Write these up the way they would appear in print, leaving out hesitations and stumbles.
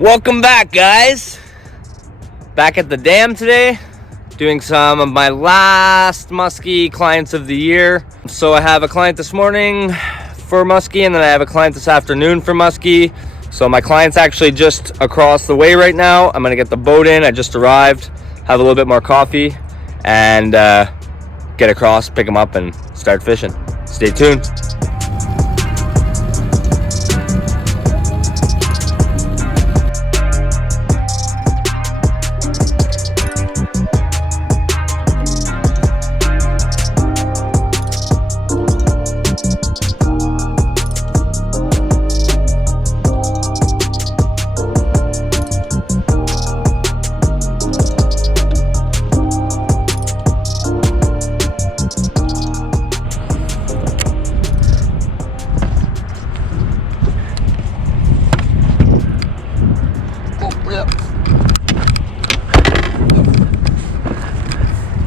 Welcome back, guys. Back at the dam today, doing some of my last Musky clients of the year. So I have a client this morning for Musky, and then I have a client this afternoon for Musky. So my client's actually just across the way right now. I'm gonna get the boat in. I just arrived, have a little bit more coffee, and get across, pick him up, and start fishing. Stay tuned.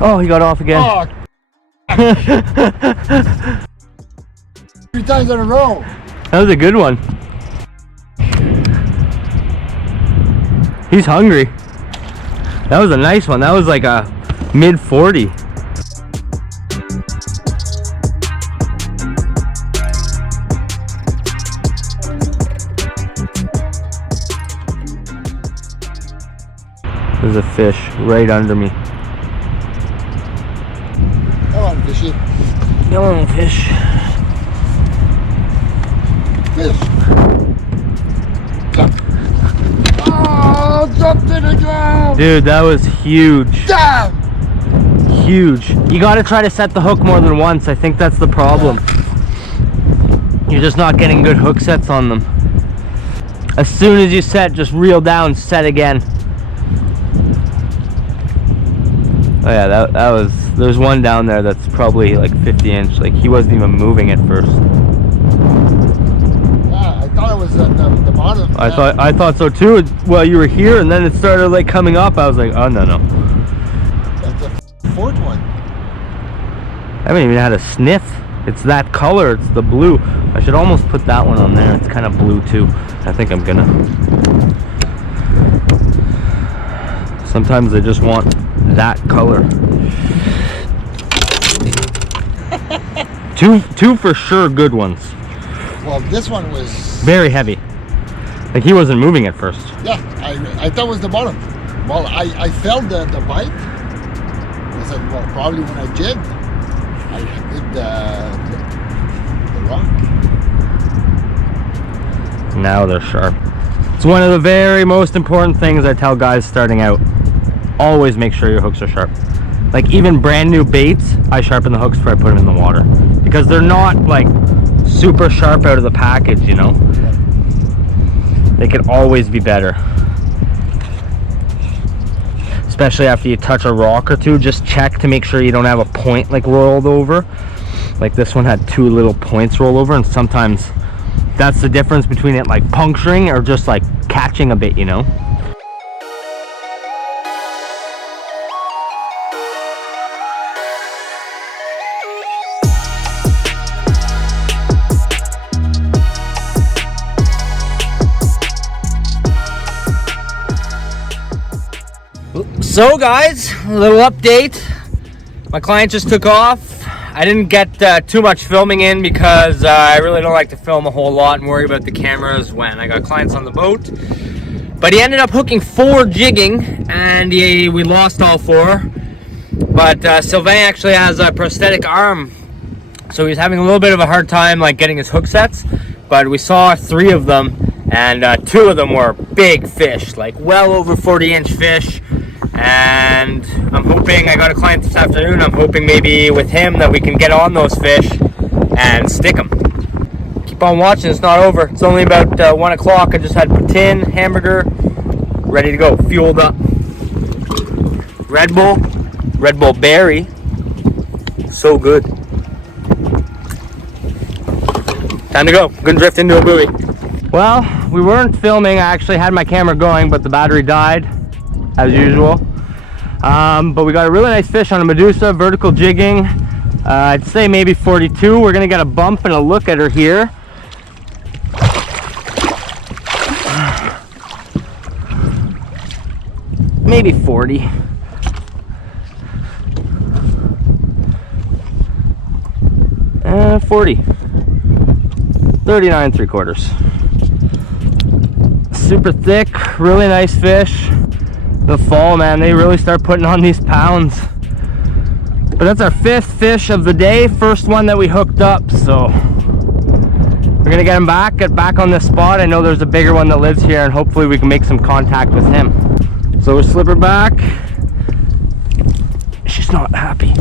Oh, he got off again. Oh. 3 times in a row. That was a good one. He's hungry. That was a nice one. That was like a mid 40. There's a fish right under me. Come on, fishy. Come on, fish. Fish. Jump. Oh, jumped in the ground. Dude, that was huge. Damn. Huge. You gotta try to set the hook more than once. I think that's the problem. You're just not getting good hook sets on them. As soon as you set, just reel down, set again. Oh yeah, that was, there's one down there that's probably like 50 inch. Like he wasn't even moving at first. Yeah, I thought it was at the bottom. I thought so too. Well, you were here and then it started like coming up. I was like, oh no. That's a 4th one. I haven't even had a sniff. It's that color, it's the blue. I should almost put that one on there. It's kind of blue too. I think I'm gonna. Sometimes I just want that color. two for sure good ones. Well, this one was very heavy. Like he wasn't moving at first. Yeah, I thought it was the bottom. Well, I felt the bite. I said, well, probably when I jigged, I hit the rock. Now they're sharp. It's one of the very most important things I tell guys starting out. Always make sure your hooks are sharp. Like even brand new baits, I sharpen the hooks before I put them in the water. Because they're not like super sharp out of the package, you know? They could always be better. Especially after you touch a rock or two, just check to make sure you don't have a point like rolled over. Like this one had 2 little points roll over, and sometimes that's the difference between it like puncturing or just like catching a bit, you know? So guys, a little update. My client just took off. I didn't get too much filming in because I really don't like to film a whole lot and worry about the cameras when I got clients on the boat. But he ended up hooking 4 jigging, and we lost all 4. But Sylvain actually has a prosthetic arm, so he's having a little bit of a hard time like getting his hook sets. But we saw 3 of them, and 2 of them were big fish, like well over 40-inch fish. And I'm hoping, I got a client this afternoon, I'm hoping maybe with him that we can get on those fish and stick them. Keep on watching, it's not over. It's only about 1 o'clock. I just had poutine, hamburger, ready to go, fueled up. Red Bull Berry, so good. Time to go. Gonna drift into a buoy. Well, we weren't filming. I actually had my camera going, but the battery died, as usual. But we got a really nice fish on a Medusa, vertical jigging. I'd say maybe 42. We're gonna get a bump and a look at her here. Maybe 40. And 40. 39 3/4. Super thick, really nice fish. The fall, man, they really start putting on these pounds. But that's our 5th fish of the day, first one that we hooked up, so we're gonna get him back, get back on this spot. I know there's a bigger one that lives here, and hopefully we can make some contact with him. So we'll slip her back. She's not happy.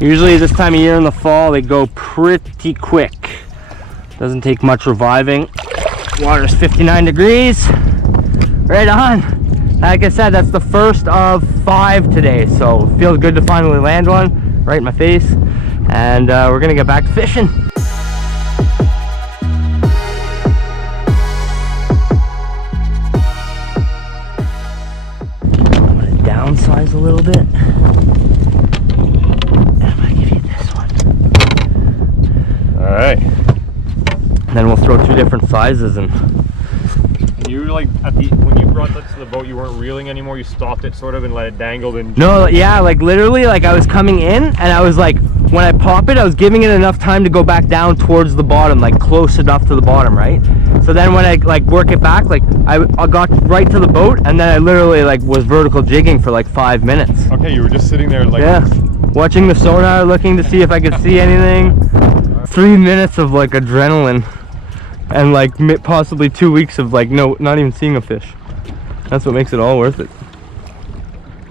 Usually this time of year in the fall, they go pretty quick. Doesn't take much reviving. Water's 59 degrees. Right on. Like I said, that's the first of 5 today, so it feels good to finally land one right in my face. And we're gonna get back to fishing. I'm gonna downsize a little bit. And I'm gonna give you this one. All right. And then we'll throw 2 different sizes. And you were like, when you brought that to the boat, you weren't reeling anymore. You stopped it sort of and let it dangle. And no, yeah, like literally, like I was coming in and I was like, when I pop it, I was giving it enough time to go back down towards the bottom, like close enough to the bottom, right? So then when I like work it back, like I got right to the boat, and then I literally like was vertical jigging for like 5 minutes. Okay, you were just sitting there like, yeah, watching the sonar, looking to see if I could see anything. 3 minutes of like adrenaline. And like possibly 2 weeks of like not even seeing a fish. That's what makes it all worth it.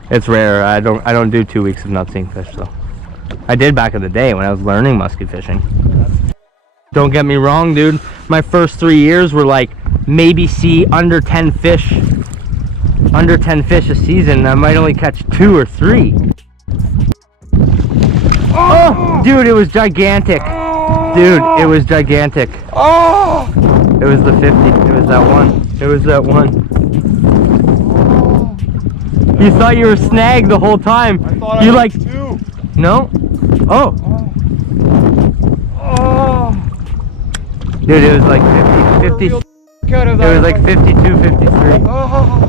It's rare. I don't do 2 weeks of not seeing fish though. I did back in the day when I was learning musky fishing. Don't get me wrong, dude. My first 3 years were like maybe see under 10 fish. Under 10 fish a season. I might only catch 2 or 3. Oh, dude, it was gigantic. Dude, it was gigantic. Oh! It was the 50. It was that one. It was that one. Oh. You thought you were snagged the whole time. I thought you I like was 2. No? Oh. Oh. Dude, it was like 50. It was like 52, 53. Oh.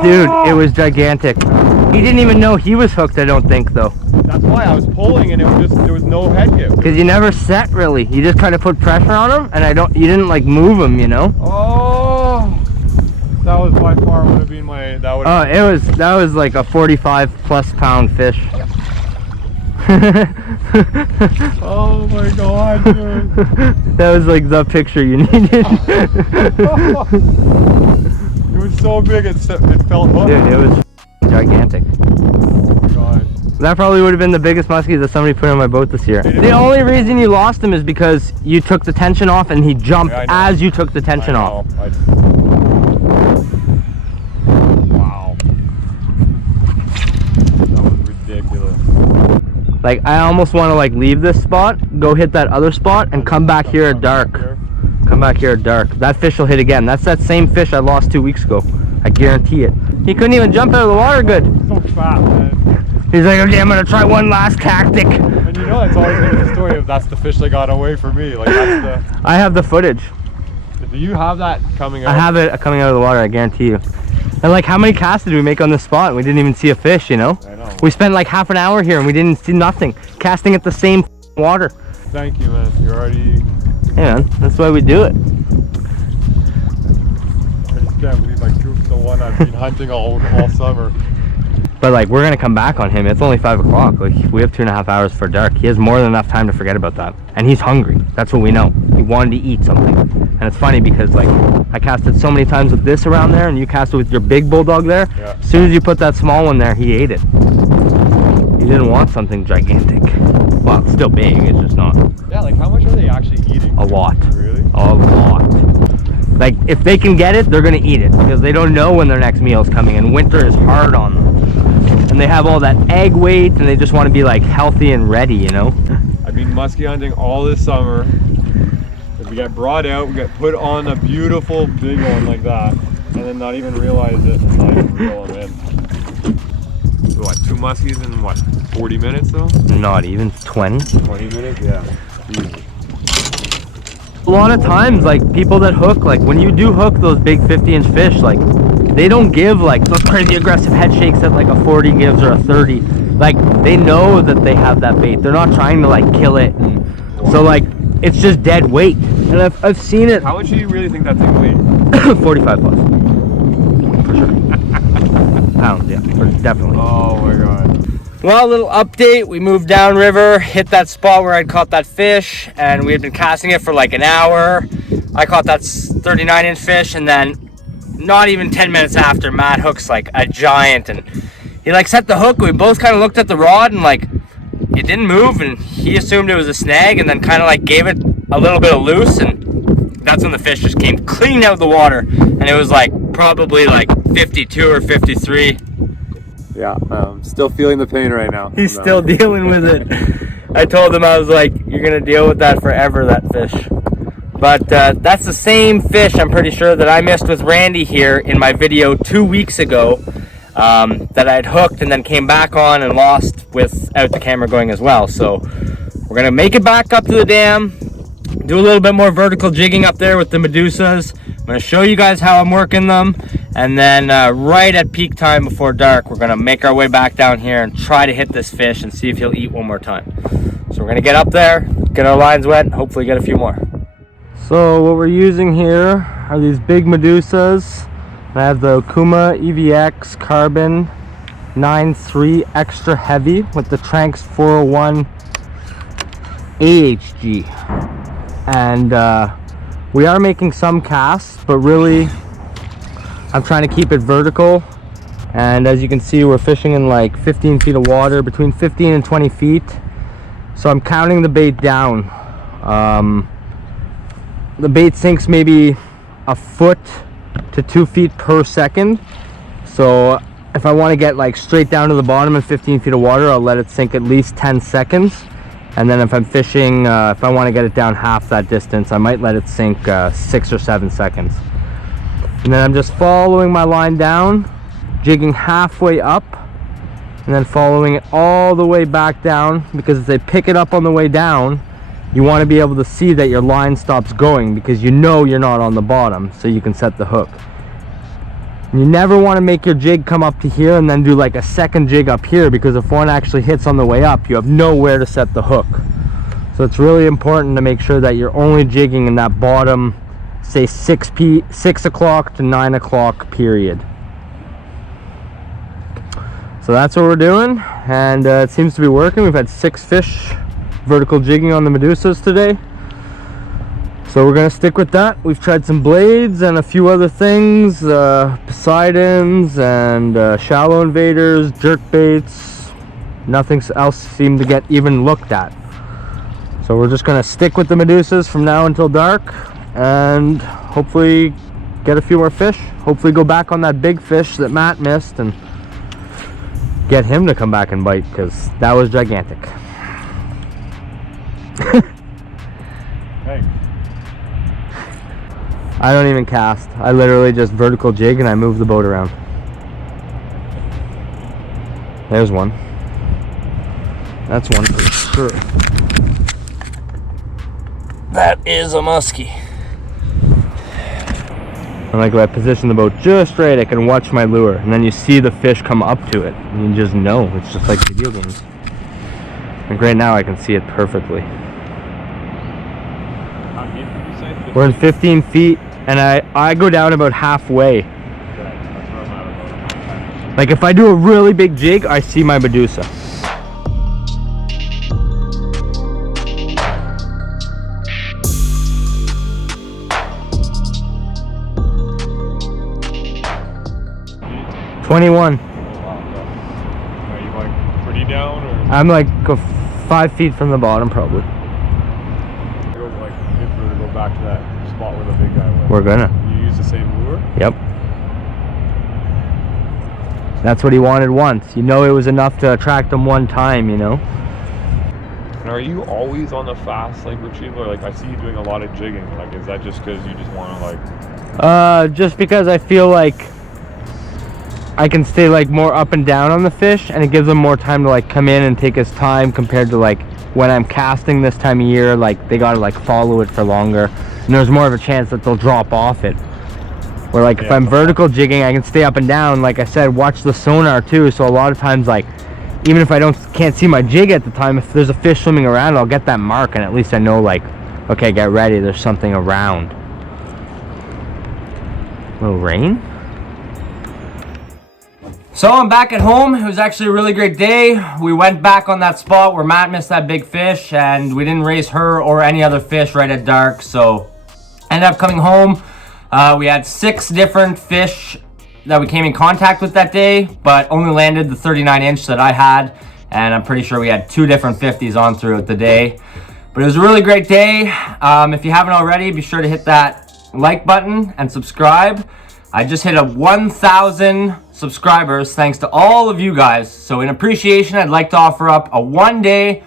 Dude, it was gigantic. He didn't even know he was hooked, I don't think, though. That's why I was pulling and it was just, there was no head hit. Because you never set, really. You just kind of put pressure on him, and you didn't like move him, you know? Oh, that was by far would have been my, that was like a 45+ pound fish. Oh my god, dude. That was like the picture you needed. It was so big it felt hooked. Dude, it was gigantic. Oh my god. That probably would have been the biggest muskie that somebody put on my boat this year. The only reason you lost him is because you took the tension off and he jumped as you took the tension off. Wow. That was ridiculous. Like, I almost want to like leave this spot, go hit that other spot, and come back here at dark. Come back here at dark. That fish will hit again. That's that same fish I lost 2 weeks ago. I guarantee it. He couldn't even jump out of the water good. So fat, man. He's like, okay, I'm gonna try one last tactic. And you know, that's always been the story of that's the fish that got away from me. Like that's the. I have the footage. Do you have that coming out? I have it coming out of the water, I guarantee you. And like, how many casts did we make on this spot? We didn't even see a fish, you know? I know. We spent like half an hour here and we didn't see nothing. Casting at the same water. Thank you, man. You're already. Hey man, that's why we do it. I just can't believe I goofed the one I've been hunting all summer. But like, we're gonna come back on him. It's only 5 o'clock. Like, we have 2.5 hours for dark. He has more than enough time to forget about that. And he's hungry. That's what we know. He wanted to eat something. And it's funny because like, I casted so many times with this around there, and you casted with your big bulldog there. Yeah. As soon as you put that small one there, he ate it. He didn't want something gigantic. Well, it's still big. It's just not. Yeah, like how much are they actually eating? A lot. Really? A lot. Like, if they can get it, they're gonna eat it because they don't know when their next meal is coming, and winter is hard on them. And they have all that egg weight, and they just want to be like healthy and ready, you know? I've been musky hunting all this summer. We got brought out, we got put on a beautiful big one like that, and then not even realize it and not even reel them in. So what, 2 muskies in what, 40 minutes though? Not even 20. 20 minutes? Yeah. Easy. A lot of times, like, people that hook, like, when you do hook those big 50-inch fish, like, they don't give, like, those crazy aggressive head shakes that, like, a 40 gives or a 30. Like, they know that they have that bait. They're not trying to, like, kill it. And so, like, it's just dead weight. And I've seen it. How much do you really think that thing weighed? 45 plus. For sure. Pounds, yeah, definitely. Oh my god. Well, a little update. We moved downriver, hit that spot where I'd caught that fish, and we had been casting it for like an hour. I caught that 39-inch fish, and then not even 10 minutes after, Matt hooks like a giant, and he like set the hook. We both kind of looked at the rod, and like it didn't move, and he assumed it was a snag, and then kind of like gave it a little bit of loose, and that's when the fish just came clean out of the water, and it was like probably like 52 or 53. Yeah, still feeling the pain right now. He's still dealing with it. I told him, I was like, you're gonna deal with that forever, that fish. But that's the same fish, I'm pretty sure, that I missed with Randy here in my video 2 weeks ago, that I had hooked and then came back on and lost without the camera going as well. So we're gonna make it back up to the dam, do a little bit more vertical jigging up there with the Medusas. I'm gonna show you guys how I'm working them, and then right at peak time before dark, we're gonna make our way back down here and try to hit this fish and see if he'll eat one more time. So we're gonna get up there, get our lines wet, and hopefully get a few more. So what we're using here are these big Medusas. I have the Okuma EVX Carbon 9.3 extra heavy with the Tranx 401 AHG. And we are making some casts, but really I'm trying to keep it vertical. And as you can see, we're fishing in like 15 feet of water, between 15 and 20 feet. So I'm counting the bait down. The bait sinks maybe a foot to 2 feet per second. So if I want to get like straight down to the bottom in 15 feet of water, I'll let it sink at least 10 seconds. And then if I'm fishing, if I want to get it down half that distance, I might let it sink 6 or 7 seconds. And then I'm just following my line down, jigging halfway up, and then following it all the way back down, because if they pick it up on the way down, you want to be able to see that your line stops going, because you know you're not on the bottom, so you can set the hook. You never want to make your jig come up to here and then do like a second jig up here, because if one actually hits on the way up, you have nowhere to set the hook. So it's really important to make sure that you're only jigging in that bottom, say 6 o'clock to 9 o'clock period. So that's what we're doing, and it seems to be working. We've had 6 fish vertical jigging on the Medusas today, so we're gonna stick with that. We've tried some blades and a few other things, Poseidons and shallow invaders, jerk baits. Nothing else seemed to get even looked at. So we're just gonna stick with the Medusas from now until dark, and hopefully get a few more fish. Hopefully go back on that big fish that Matt missed and get him to come back and bite, because that was gigantic. Hey. I don't even cast. I literally just vertical jig and I move the boat around. There's one. That's one for sure. That is a muskie. And like if I position the boat just right, I can watch my lure, and then you see the fish come up to it, and you just know. It's just like video games. Like right now I can see it perfectly. We're in 15 feet, and I go down about halfway. Like if I do a really big jig, I see my Medusa. $21. Are you like pretty down, or? I'm like 5 feet from the bottom, probably. Like if we were to go back to that spot where the big guy was. We're gonna. use the same lure? Yep. That's what he wanted once. You know, it was enough to attract him one time, you know? And are you always on the fast like retrieval? Like, I see you doing a lot of jigging. Like, is that just because you just want to like... Just because I feel like I can stay like more up and down on the fish, and it gives him more time to like come in and take his time, compared to like when I'm casting this time of year, like they gotta like follow it for longer, and there's more of a chance that they'll drop off it. Where like if I'm vertical jigging, I can stay up and down. Like I said, watch the sonar too. So a lot of times, like even if I can't see my jig at the time, if there's a fish swimming around, I'll get that mark, and at least I know like, okay, get ready. There's something around. A little rain. So I'm back at home. It was actually a really great day. We went back on that spot where Matt missed that big fish, and we didn't raise her or any other fish right at dark. So ended up coming home. We had 6 different fish that we came in contact with that day, but only landed the 39-inch that I had, and I'm pretty sure we had 2 different 50s on throughout the day. But it was a really great day. If you haven't already, be sure to hit that like button and subscribe. I just hit 1,000 subscribers thanks to all of you guys. So in appreciation, I'd like to offer up a 1-day,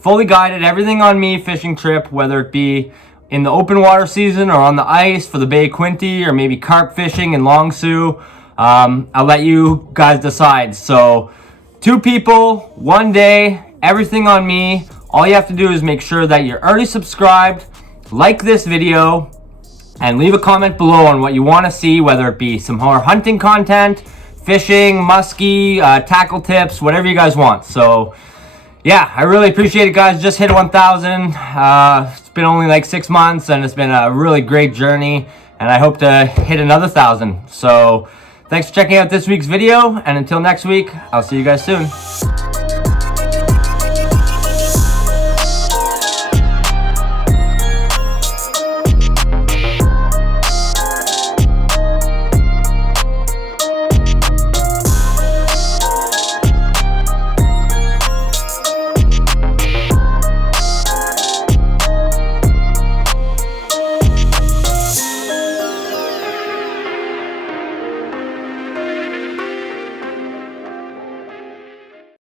fully guided, everything on me fishing trip, whether it be in the open water season or on the ice for the Bay Quinte, or maybe carp fishing in Long Sault. I'll let you guys decide. So 2 people, 1 day, everything on me. All you have to do is make sure that you're already subscribed, like this video, and leave a comment below on what you want to see, whether it be some more hunting content, fishing, musky, tackle tips, whatever you guys want. So yeah, I really appreciate it, guys. Just hit 1,000. It's been only like 6 months, and it's been a really great journey, and I hope to hit another 1,000. So thanks for checking out this week's video, and until next week, I'll see you guys soon.